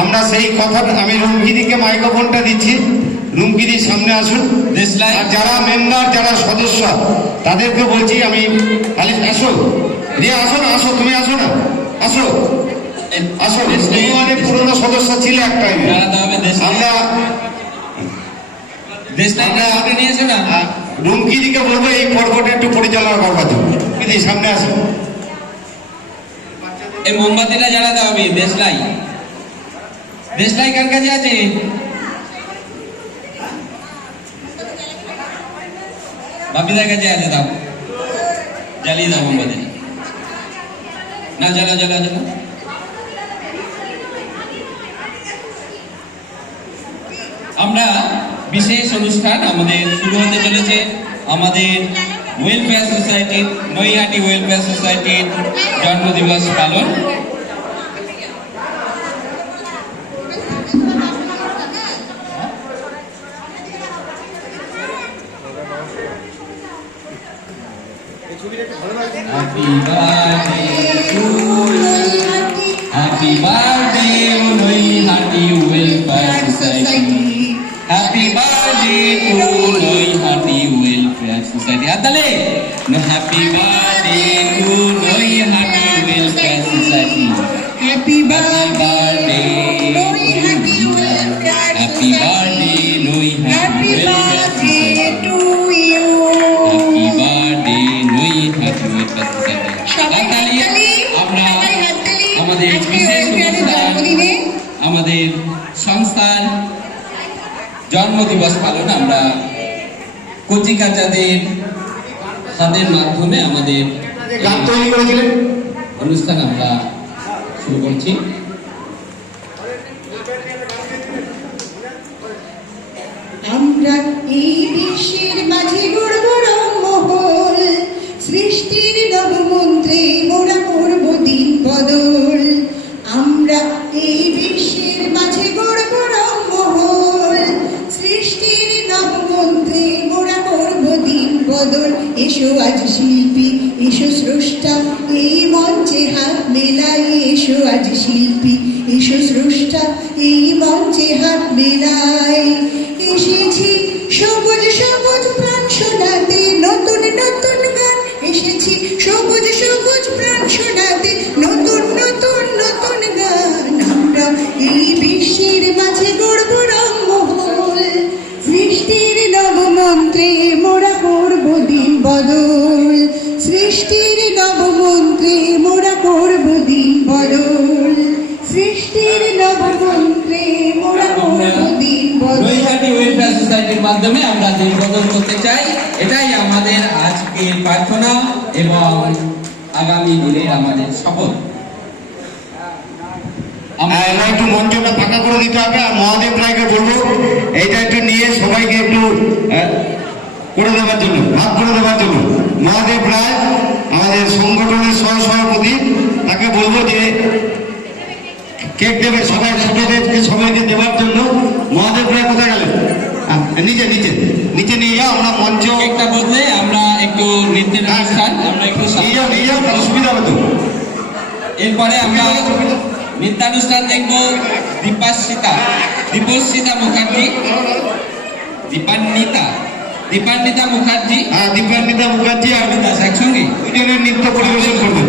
আমরা সেই কথা আমি রুমগিরিকে মাইক্রোফোনটা দিচ্ছি। রুমগিরি সামনে আসুন। আর যারা মেম্বার যারা সদস্য তাদেরকে বলছি আমি আসো রিয়া, আসো না, আসো তুমি, আসো না, আসো আসো। তুমি অনেক পুরনো সদস্য ছিলে একটা। আমরা রুমগিরিকে বলবো এই পর্বটা একটু পরিচালনা করবার জন্য। সামনে আসো। এই মোমবাতিটা জ্বালাতে হবে। দেশলাই দেশলাই কার কাছে আছে? বাপিদার কাছে আছে। দাও, জ্বালিয়ে দাও মোমবাতি। না, জ্বালা জ্বালা জ্বালা। আমরা বিশেষ অনুষ্ঠান আমাদের শুরু হতে চলেছে। আমাদের ওয়েলফেয়ার সোসাইটির, নৈহাটি ওয়েলফেয়ার সোসাইটির জন্মদিবস পালন। Happy birthday to you. Happy birthday, Noihati Welfare Society. Happy birthday to Noihati Welfare Society. Atale. No, happy birthday to Noihati Welfare Society. Happy birthday, Noihati Welfare Society. Happy birthday, Noihati Welfare Society. to you. Happy birthday, Noihati Welfare Society. আমরা আমাদের বিশেষ অনুষ্ঠান, আমাদের সংস্থার জন্মদিবস পালন আমরা কচিকাচাদের হাতের মাধ্যমে আমাদের গান তৈরি করেছিলেন অনুষ্ঠান আমরা শুরু করছি। আমরা এই বিশ্বের মাঝে গড়ব রংমহল, সৃষ্টির নবমন্ত্রে মোরা করব দিন বদল। আমরা এই বিশ্বের মাঝে গড়ব রংমহল, সৃষ্টির নবমন্ত্রে মোরা করব দিন বদল। এসো আজ শিল্পী, এসো স্রষ্টা, এই মঞ্চে হাত মেলাই। এসো আজ শিল্পী, এসো স্রষ্টা, এই মঞ্চে হাত মেলাই। এসেছি সবুজ সবুজ প্রাণ শোনাতে নতুন নতুন গান। এসেছি সবুজ সবুজ প্রাণ শোনাতে নতুন নতুন নতুন গান। আমরা এই বিশ্বের মাঝে গড়ব রংমহল, সৃষ্টির নবমন্ত্রে মোরা করব দিন বদল। সৃষ্টির নবমন্ত্রে মোরা করব দিন বদল। সৃষ্টির নবমন্ত্রে মোরা করব দিন বদল। নৈহাটি ওয়েলফেয়ার সোসাইটির মাধ্যমে আমরা দিন বদল করতে চাই। এটাই আমাদের আজকের প্রার্থনা এবং আগামী দিনের আমাদের শপথ। আমরা একটু মঞ্চটা ফাঁকা করে দিতে হবে। আর মহাদেব রায়কে বলবো এইটা একটু নিয়ে সবাইকে একটু করে দেওয়ার জন্য, ভাগ করে দেওয়ার জন্য। মহাদেব রায় আমাদের সংগঠনের সহসভাপতি, তাকে বলবো যে কেক দেবে সবাই, ছোটদেরকে সবাইকে দেওয়ার জন্য। মহাদেব রায় কোথায় গেলেন? নিচে নিচে নিচে নিয়ে যাও। আমরা মঞ্চ একটা বদলে আমরা একটু নৃত্যের অনুষ্ঠান আমরা একটু নিয়ে যাও, নিয়ে যাও, তাহলে সুবিধা হবে তো। এরপরে আমরা নৃত্যানুষ্ঠান দেখব। দীপশিতা মুখার্জি, দীপান্বিতা মুখার্জি, দীপান্বিতা মুখার্জি আর দাস একসঙ্গে দুজনের নৃত্য পরিবেশন করবেন।